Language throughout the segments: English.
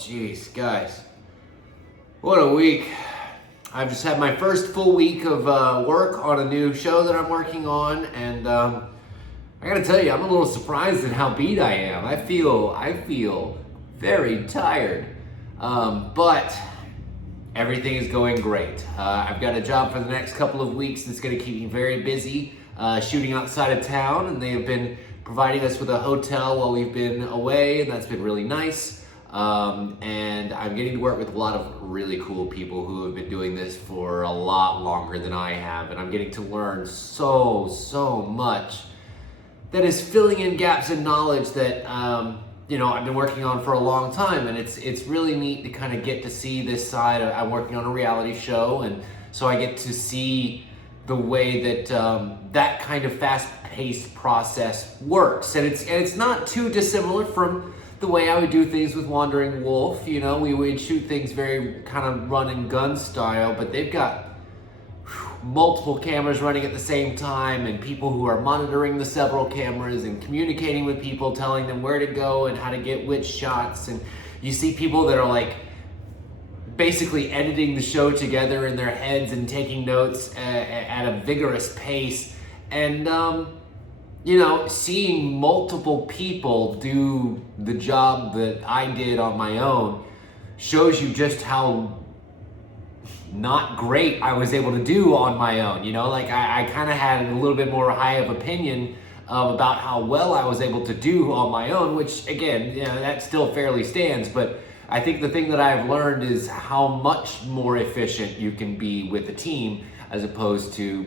Jeez, guys. What a week. I've just had my first full week of work on a new show that I'm working on, and I gotta tell you, I'm a little surprised at how beat I am. I feel very tired, but everything is going great. I've got a job for the next couple of weeks that's gonna keep me very busy, shooting outside of town, and they have been providing us with a hotel while we've been away, and that's been really nice. And I'm getting to work with a lot of really cool people who have been doing this for a lot longer than I have, and I'm getting to learn so much that is filling in gaps in knowledge that I've been working on for a long time. And it's really neat to kind of get to see this side. I'm working on a reality show, and so I get to see the way that that kind of fast-paced process works, and it's not too dissimilar from the way I would do things with Wandering Wolf. You know, we would shoot things very kind of run and gun style, but they've got multiple cameras running at the same time, and people who are monitoring the several cameras and communicating with people, telling them where to go and how to get which shots. And you see people that are like basically editing the show together in their heads and taking notes at a vigorous pace. And seeing multiple people do the job that I did on my own shows you just how not great I was able to do on my own. I kind of had a little bit more high of opinion about how well I was able to do on my own, which again, that still fairly stands. But I think the thing that I've learned is how much more efficient you can be with a team as opposed to,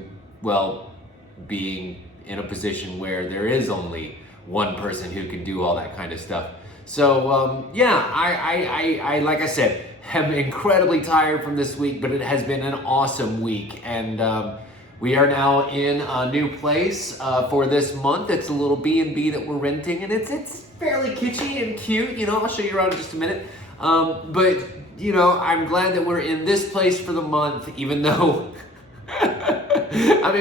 being in a position where there is only one person who can do all that kind of stuff. So I like I said, am incredibly tired from this week, but it has been an awesome week. And we are now in a new place for this month. It's a little B&B that we're renting, and it's fairly kitschy and cute. I'll show you around in just a minute. But I'm glad that we're in this place for the month, even though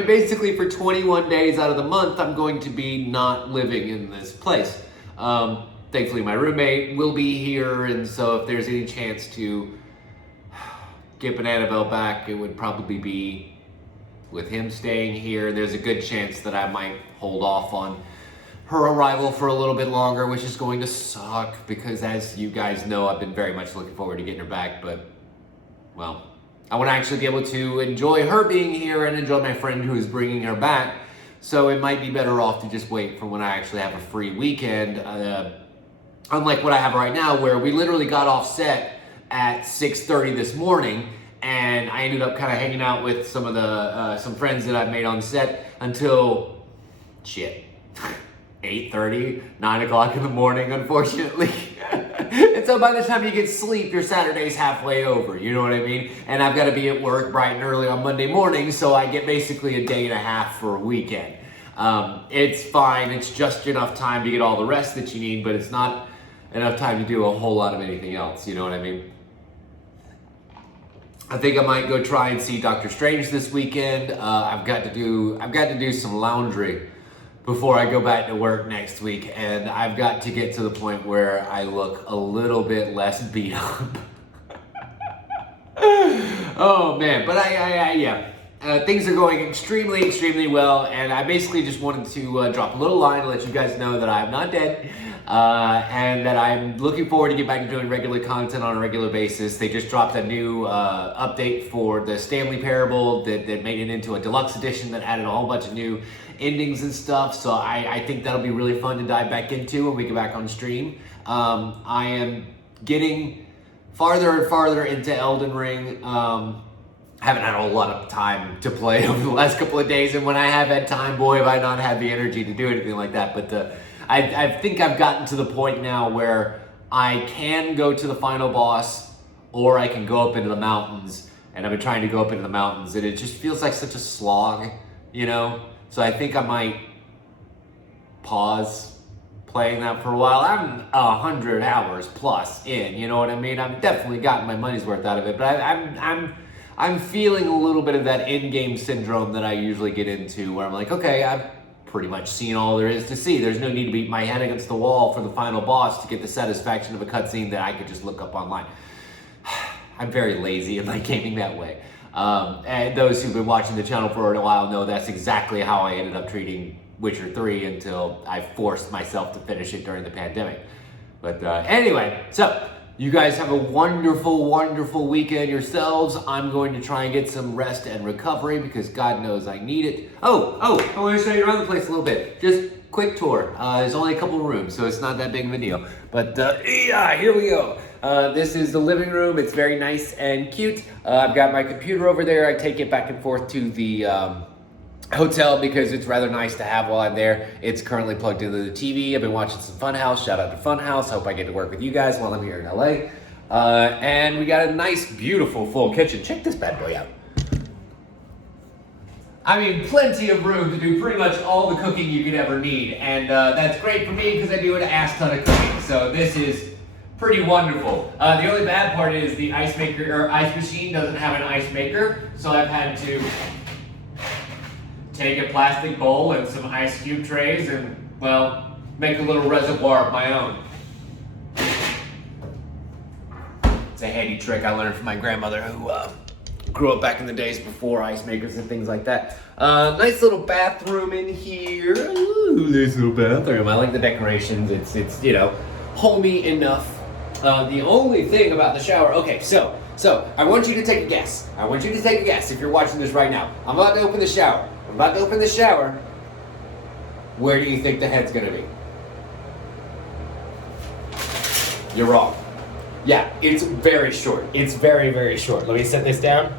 basically for 21 days out of the month, I'm going to be not living in this place. Thankfully, my roommate will be here, and so if there's any chance to get Annabelle back, it would probably be with him staying here. There's a good chance that I might hold off on her arrival for a little bit longer, which is going to suck because, as you guys know, I've been very much looking forward to getting her back, but, I want to actually be able to enjoy her being here and enjoy my friend who is bringing her back. So it might be better off to just wait for when I actually have a free weekend. Unlike what I have right now, where we literally got off set at 6:30 this morning, and I ended up kind of hanging out with some of the some friends that I've made on set until 8:30, 9 o'clock in the morning, unfortunately. And so by the time you get sleep, your Saturday's halfway over, you know what I mean? And I've got to be at work bright and early on Monday morning, so I get basically a day and a half for a weekend. It's fine, it's just enough time to get all the rest that you need, but it's not enough time to do a whole lot of anything else, you know what I mean? I think I might go try and see Doctor Strange this weekend. I've got to do some laundry before I go back to work next week, and I've got to get to the point where I look a little bit less beat up. Oh man, but things are going extremely well, and I basically just wanted to drop a little line to let you guys know that I'm not dead, and that I'm looking forward to get back to doing regular content on a regular basis. They just dropped a new update for the Stanley Parable that made it into a deluxe edition that added a whole bunch of new endings and stuff, so I think that'll be really fun to dive back into when we get back on stream. I am getting farther and farther into Elden Ring. Haven't had a whole lot of time to play over the last couple of days, and when I have had time, boy, have I not had the energy to do anything like that. But I think I've gotten to the point now where I can go to the final boss, or I can go up into the mountains, and I've been trying to go up into the mountains, and it just feels like such a slog, So I think I might pause playing that for a while. I'm 100 hours plus in, you know what I mean? I've definitely gotten my money's worth out of it, but I'm feeling a little bit of that in-game syndrome that I usually get into, where I'm like, okay, I've pretty much seen all there is to see. There's no need to beat my head against the wall for the final boss to get the satisfaction of a cutscene that I could just look up online. I'm very lazy in my gaming that way. And those who've been watching the channel for a while know that's exactly how I ended up treating Witcher 3 until I forced myself to finish it during the pandemic. But anyway, so you guys have a wonderful, wonderful weekend yourselves. I'm going to try and get some rest and recovery because God knows I need it. Oh, I want to show you around the place a little bit. Just quick tour. There's only a couple of rooms, so it's not that big of a deal. But yeah, here we go. This is the living room. It's very nice and cute. I've got my computer over there. I take it back and forth to the hotel because it's rather nice to have while I'm there. It's currently plugged into the TV. I've been watching some Funhouse. Shout out to Funhouse. Hope I get to work with you guys while I'm here in LA. And we got a nice, beautiful, full kitchen. Check this bad boy out. I mean, plenty of room to do pretty much all the cooking you could ever need. And that's great for me because I do an ass ton of cooking. So this is pretty wonderful. The only bad part is the ice maker or ice machine doesn't have an ice maker. So I've had to take a plastic bowl and some ice cube trays and, well, make a little reservoir of my own. It's a handy trick I learned from my grandmother who grew up back in the days before ice makers and things like that. Nice little bathroom in here. Ooh, nice little bathroom. I like the decorations. It's you know, homey enough. The only thing about the shower, okay, so I want you to take a guess. I want you to take a guess if you're watching this right now. I'm about to open the shower. Where do you think the head's gonna be? You're wrong. Yeah, it's very short. It's very, very short. Let me set this down.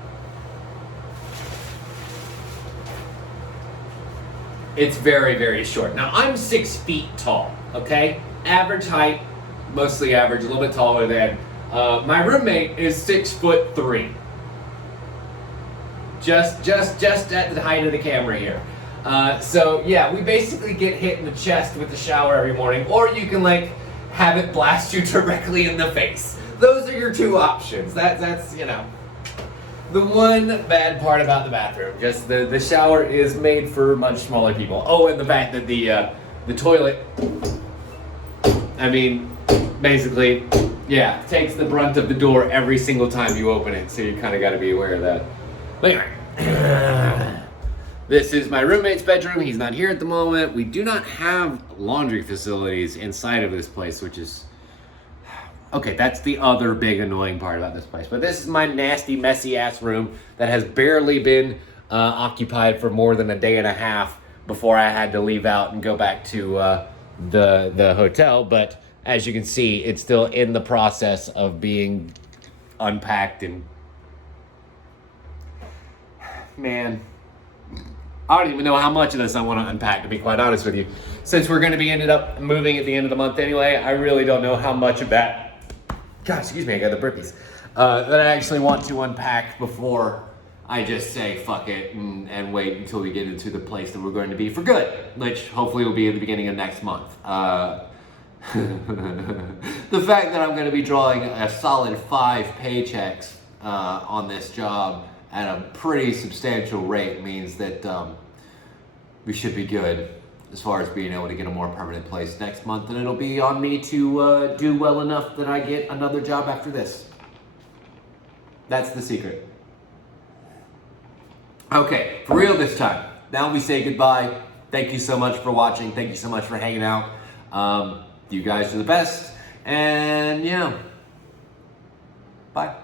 It's very, very short. Now, I'm 6 feet tall, okay? Average height, mostly average, a little bit taller than. My roommate is 6'3". Just at the height of the camera here. So yeah, we basically get hit in the chest with the shower every morning, or you can like have it blast you directly in the face. Those are your two options. That's you know, the one bad part about the bathroom. Just the shower is made for much smaller people. Oh, and the fact that the toilet, I mean, basically, yeah, takes the brunt of the door every single time you open it. So you kind of got to be aware of that. But anyway, this is my roommate's bedroom. He's not here at the moment. We do not have laundry facilities inside of this place, which is, okay, that's the other big annoying part about this place. But this is my nasty, messy ass room that has barely been occupied for more than a day and a half before I had to leave out and go back to the hotel. But as you can see, it's still in the process of being unpacked and, man, I don't even know how much of this I want to unpack, to be quite honest with you. Since we're going to be ended up moving at the end of the month anyway, I really don't know how much of that, God, excuse me, I got the burpees, that I actually want to unpack before I just say fuck it and wait until we get into the place that we're going to be for good, which hopefully will be at the beginning of next month. The fact that I'm going to be drawing a solid 5 paychecks on this job at a pretty substantial rate means that we should be good as far as being able to get a more permanent place next month, and it'll be on me to do well enough that I get another job after this. That's the secret. Okay, for real this time. Now we say goodbye. Thank you so much for watching. Thank you so much for hanging out. You guys are the best, and yeah, bye.